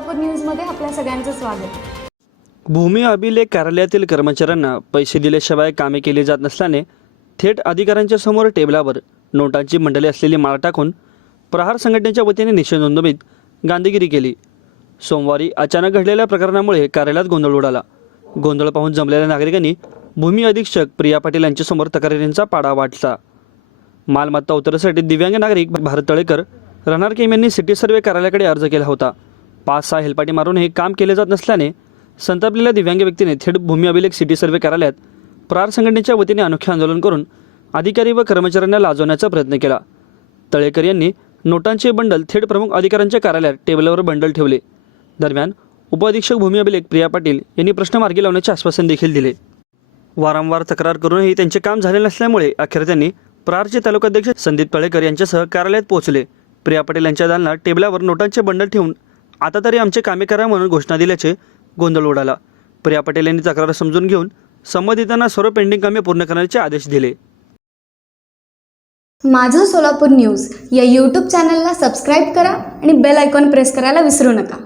सोलापूर न्यूजमध्ये आपल्या सगळ्यांचं स्वागत। भूमी अभिलेख कार्यालयातील कर्मचाऱ्यांना पैसे दिल्याशिवाय कामे केली जात नसल्याने थेट अधिकाऱ्यांच्या समोर टेबलावर नोटांची मंडळी असलेली माळ टाकून प्रहार संघटनेच्या वतीने निषेध नोंदवत गांधीगिरी केली। सोमवारी अचानक घडलेल्या प्रकरणामुळे कार्यालयात गोंधळ उडाला। गोंधळ पाहून जमलेल्या नागरिकांनी भूमी अधीक्षक प्रिया पाटील यांच्यासमोर तक्रारींचा पाडा वाटला। मालमत्ता उतरवण्यासाठी दिव्यांग नागरिक भारत तळेकर राहणार केम यांनी सिटी सर्वे कार्यालयाकडे अर्ज केला होता। 5-6 हेलपाटी मारून हे काम केले जात नसल्याने संतापलेल्या दिव्यांग व्यक्तीने थेट भूमी अभिलेख सिटी सर्वे कार्यालयात प्रहार संघटनेच्या वतीने अनोखे आंदोलन करून अधिकारी व कर्मचाऱ्यांना लाजवण्याचा प्रयत्न केला। तळेकर यांनी नोटांचे बंडल थेट प्रमुख अधिकाऱ्यांच्या कार्यालयात टेबलवर बंडल ठेवले। दरम्यान उपअधीक्षक भूमी अभिलेख प्रिया पाटील यांनी प्रश्न मार्गी लावण्याचे आश्वासन देखील दिले। वारंवार तक्रार करूनही त्यांचे काम झाले नसल्यामुळे अखेर त्यांनी प्रहारचे तालुकाध्यक्ष संदीप तळेकर यांच्यासह कार्यालयात पोहोचले। प्रिया पाटील यांच्या दालनात टेबलावर नोटांचे बंडल ठेवून आता तरी आमचे कामे करा म्हणून घोषणा दिल्याचे गोंधळ उडाला। प्रिया पाटील यांनी तक्रार समजून घेऊन संबंधितांना सर्व पेंडिंग कामे पूर्ण करण्याचे आदेश दिले। माझं सोलापूर न्यूज या यूट्यूब चॅनलला सबस्क्राईब करा आणि बेल आयकॉन प्रेस करायला विसरू नका।